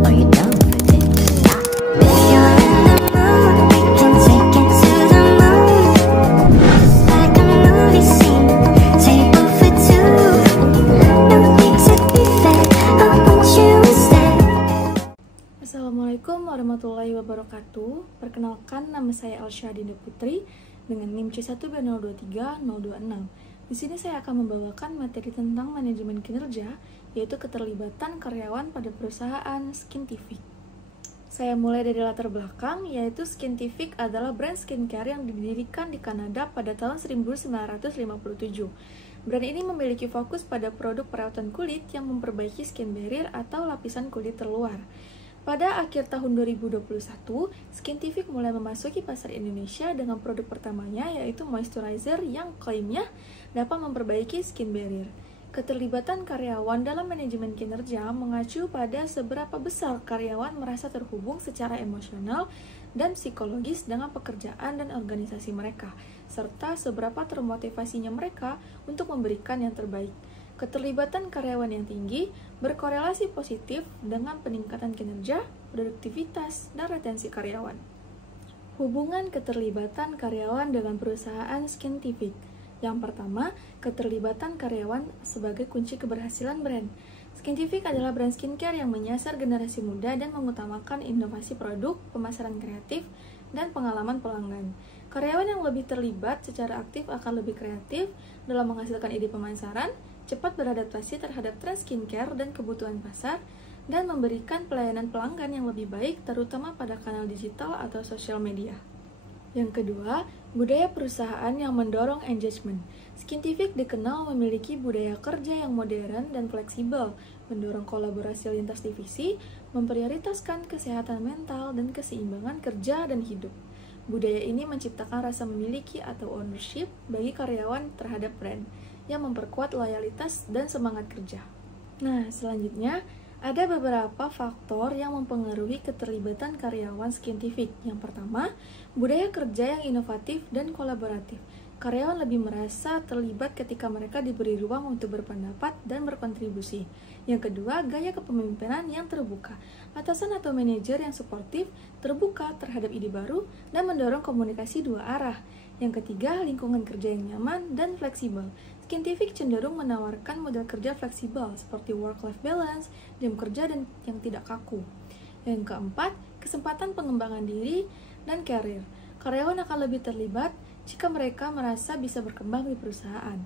or you don't pretend to stop. If you're in the mood, we can take it to the moon. Just like a movie scene, table for two. No need to be fair, I want you instead. Assalamualaikum warahmatullahi wabarakatuh. Perkenalkan, nama saya Elsha Dinda Putri dengan NIM C1B023026. Di sini saya akan membawakan materi tentang manajemen kinerja, yaitu keterlibatan karyawan pada perusahaan Skintific. Saya mulai dari latar belakang, yaitu Skintific adalah brand skincare yang didirikan di Kanada pada tahun 1957. Brand ini memiliki fokus pada produk perawatan kulit yang memperbaiki skin barrier atau lapisan kulit terluar. Pada akhir tahun 2021, Skintific mulai memasuki pasar Indonesia dengan produk pertamanya, yaitu moisturizer yang klaimnya dapat memperbaiki skin barrier. Keterlibatan karyawan dalam manajemen kinerja mengacu pada seberapa besar karyawan merasa terhubung secara emosional dan psikologis dengan pekerjaan dan organisasi mereka, serta seberapa termotivasinya mereka untuk memberikan yang terbaik. Keterlibatan karyawan yang tinggi berkorelasi positif dengan peningkatan kinerja, produktivitas, dan retensi karyawan. Hubungan keterlibatan karyawan dengan perusahaan Skintific. Yang pertama, keterlibatan karyawan sebagai kunci keberhasilan brand. Skintific adalah brand skincare yang menyasar generasi muda dan mengutamakan inovasi produk, pemasaran kreatif, dan pengalaman pelanggan. Karyawan yang lebih terlibat secara aktif akan lebih kreatif dalam menghasilkan ide pemasaran, cepat beradaptasi terhadap tren skincare dan kebutuhan pasar, dan memberikan pelayanan pelanggan yang lebih baik, terutama pada kanal digital atau sosial media. Yang kedua, budaya perusahaan yang mendorong engagement. Skintific dikenal memiliki budaya kerja yang modern dan fleksibel, mendorong kolaborasi lintas divisi, memprioritaskan kesehatan mental dan keseimbangan kerja dan hidup. Budaya ini menciptakan rasa memiliki atau ownership bagi karyawan terhadap brand, yang memperkuat loyalitas dan semangat kerja. Nah, selanjutnya, ada beberapa faktor yang mempengaruhi keterlibatan karyawan Skintific. Yang pertama, budaya kerja yang inovatif dan kolaboratif. Karyawan lebih merasa terlibat ketika mereka diberi ruang untuk berpendapat dan berkontribusi. Yang kedua, gaya kepemimpinan yang terbuka. Atasan atau manajer yang suportif, terbuka terhadap ide baru, dan mendorong komunikasi dua arah. Yang ketiga, lingkungan kerja yang nyaman dan fleksibel. Skintific cenderung menawarkan model kerja fleksibel seperti work-life balance, jam kerja dan yang tidak kaku. Yang keempat, kesempatan pengembangan diri dan karir. Karyawan akan lebih terlibat jika mereka merasa bisa berkembang di perusahaan.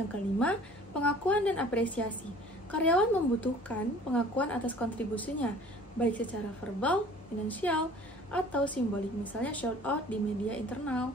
Yang kelima, pengakuan dan apresiasi. Karyawan membutuhkan pengakuan atas kontribusinya, baik secara verbal, finansial, atau simbolik, misalnya shout out di media internal.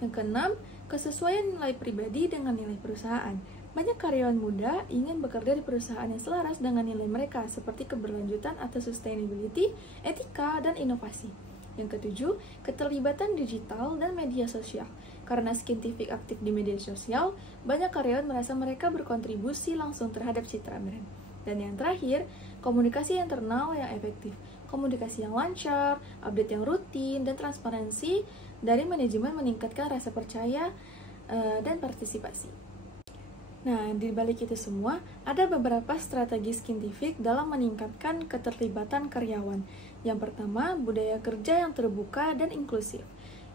Yang keenam, kesesuaian nilai pribadi dengan nilai perusahaan. Banyak karyawan muda ingin bekerja di perusahaan yang selaras dengan nilai mereka, seperti keberlanjutan atau sustainability, etika, dan inovasi. Yang ketujuh, keterlibatan digital dan media sosial. Karena Skintific aktif di media sosial, banyak karyawan merasa mereka berkontribusi langsung terhadap citra brand. Dan yang terakhir, komunikasi internal yang efektif. Komunikasi yang lancar, update yang rutin, dan transparansi dari manajemen meningkatkan rasa percaya dan partisipasi. Nah, di balik itu semua, ada beberapa strategi Skintific dalam meningkatkan keterlibatan karyawan. Yang pertama, budaya kerja yang terbuka dan inklusif,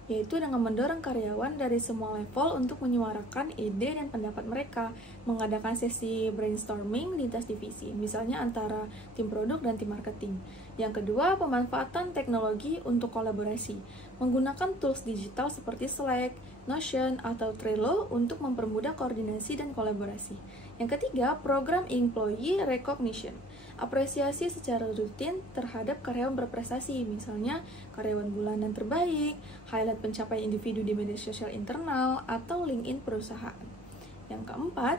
yaitu dengan mendorong karyawan dari semua level untuk menyuarakan ide dan pendapat mereka, mengadakan sesi brainstorming lintas divisi, misalnya antara tim produk dan tim marketing. Yang kedua, pemanfaatan teknologi untuk kolaborasi, menggunakan tools digital seperti Slack, Notion, atau Trello untuk mempermudah koordinasi dan kolaborasi. Yang ketiga, program employee recognition, apresiasi secara rutin terhadap karyawan berprestasi, misalnya karyawan bulanan terbaik, highlight pencapaian individu di media sosial internal, atau LinkedIn perusahaan. Yang keempat,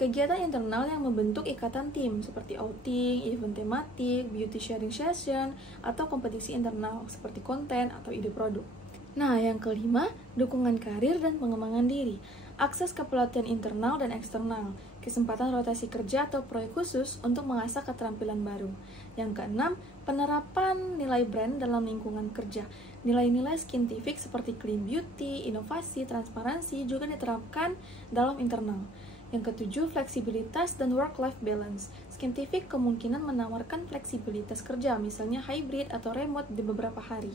kegiatan internal yang membentuk ikatan tim seperti outing, event tematik, beauty sharing session, atau kompetisi internal seperti konten atau ide produk. Nah, yang kelima, dukungan karir dan pengembangan diri, akses ke pelatihan internal dan eksternal, kesempatan rotasi kerja atau proyek khusus untuk mengasah keterampilan baru. Yang keenam, penerapan nilai brand dalam lingkungan kerja. Nilai-nilai Skintific seperti clean beauty, inovasi, transparansi juga diterapkan dalam internal. Yang ketujuh, fleksibilitas dan work-life balance. Scientific kemungkinan menawarkan fleksibilitas kerja, misalnya hybrid atau remote di beberapa hari.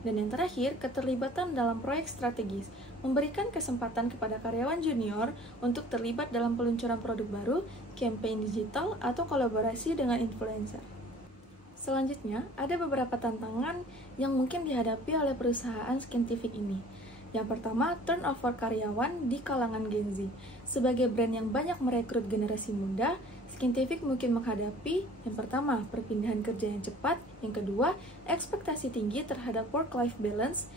Dan yang terakhir, keterlibatan dalam proyek strategis, memberikan kesempatan kepada karyawan junior untuk terlibat dalam peluncuran produk baru, campaign digital, atau kolaborasi dengan influencer. Selanjutnya, ada beberapa tantangan yang mungkin dihadapi oleh perusahaan Scientific ini. Yang pertama, turnover karyawan di kalangan Gen Z. Sebagai brand yang banyak merekrut generasi muda, Scientific mungkin menghadapi yang pertama, perpindahan kerja yang cepat, yang kedua, ekspektasi tinggi terhadap work-life balance,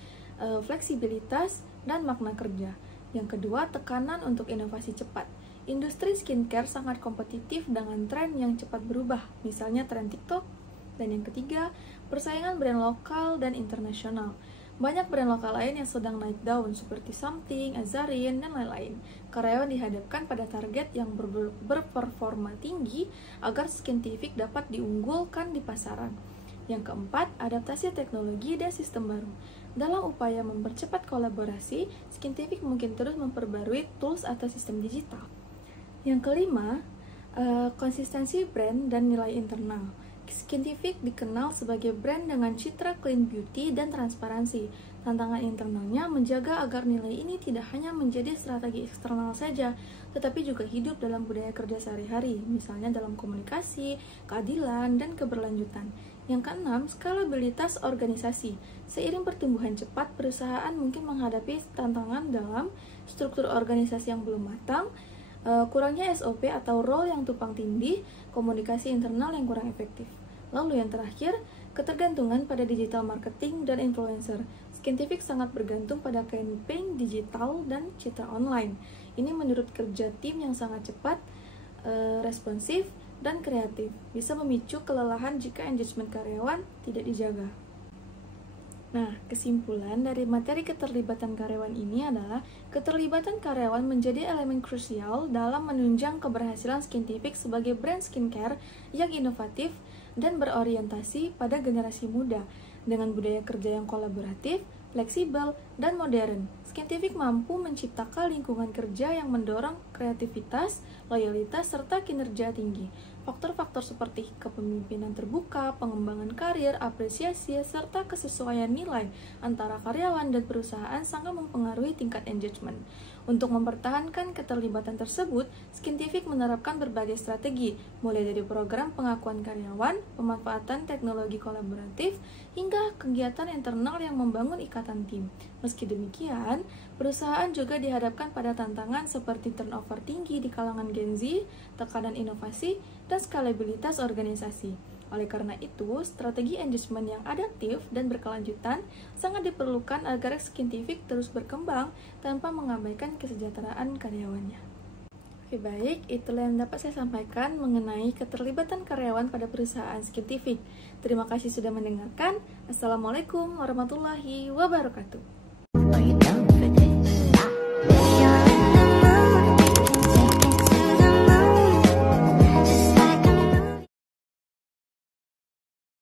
fleksibilitas, dan makna kerja. Yang kedua, tekanan untuk inovasi cepat. Industri skincare sangat kompetitif dengan tren yang cepat berubah, misalnya tren TikTok. Dan yang ketiga, persaingan brand lokal dan internasional. Banyak brand lokal lain yang sedang naik daun seperti Something, Azarin, dan lain-lain. Karyawan dihadapkan pada target yang berperforma tinggi agar Scientific dapat diunggulkan di pasaran. Yang keempat, adaptasi teknologi dan sistem baru. Dalam upaya mempercepat kolaborasi, Scientific mungkin terus memperbarui tools atau sistem digital. Yang kelima, konsistensi brand dan nilai internal. Scientific dikenal sebagai brand dengan citra clean beauty dan transparansi. Tantangan internalnya menjaga agar nilai ini tidak hanya menjadi strategi eksternal saja, tetapi juga hidup dalam budaya kerja sehari-hari, misalnya dalam komunikasi, keadilan, dan keberlanjutan. Yang keenam, skalabilitas organisasi. Seiring pertumbuhan cepat, perusahaan mungkin menghadapi tantangan dalam struktur organisasi yang belum matang, kurangnya SOP atau role yang tumpang tindih, komunikasi internal yang kurang efektif. Lalu yang terakhir, ketergantungan pada digital marketing dan influencer. Scientific sangat bergantung pada campaign digital dan citra online. Ini menurut kerja tim yang sangat cepat, responsif, dan kreatif. Bisa memicu kelelahan jika engagement karyawan tidak dijaga. Nah, kesimpulan dari materi keterlibatan karyawan ini adalah keterlibatan karyawan menjadi elemen krusial dalam menunjang keberhasilan Scientific sebagai brand skincare yang inovatif dan berorientasi pada generasi muda. Dengan budaya kerja yang kolaboratif, fleksibel, dan modern, Scientific mampu menciptakan lingkungan kerja yang mendorong kreativitas, loyalitas, serta kinerja tinggi. Faktor-faktor seperti kepemimpinan terbuka, pengembangan karir, apresiasi, serta kesesuaian nilai antara karyawan dan perusahaan sangat mempengaruhi tingkat engagement. Untuk mempertahankan keterlibatan tersebut, Scientific menerapkan berbagai strategi, mulai dari program pengakuan karyawan, pemanfaatan teknologi kolaboratif, hingga kegiatan internal yang membangun ikatan tim. Meski demikian, perusahaan juga dihadapkan pada tantangan seperti turnover tinggi di kalangan Gen Z, tekanan inovasi, dan skalabilitas organisasi. Oleh karena itu, strategi engagement yang adaptif dan berkelanjutan sangat diperlukan agar Scientific terus berkembang tanpa mengabaikan kesejahteraan karyawannya. Oke, baik, itulah yang dapat saya sampaikan mengenai keterlibatan karyawan pada perusahaan Scientific. Terima kasih sudah mendengarkan. Assalamualaikum warahmatullahi wabarakatuh.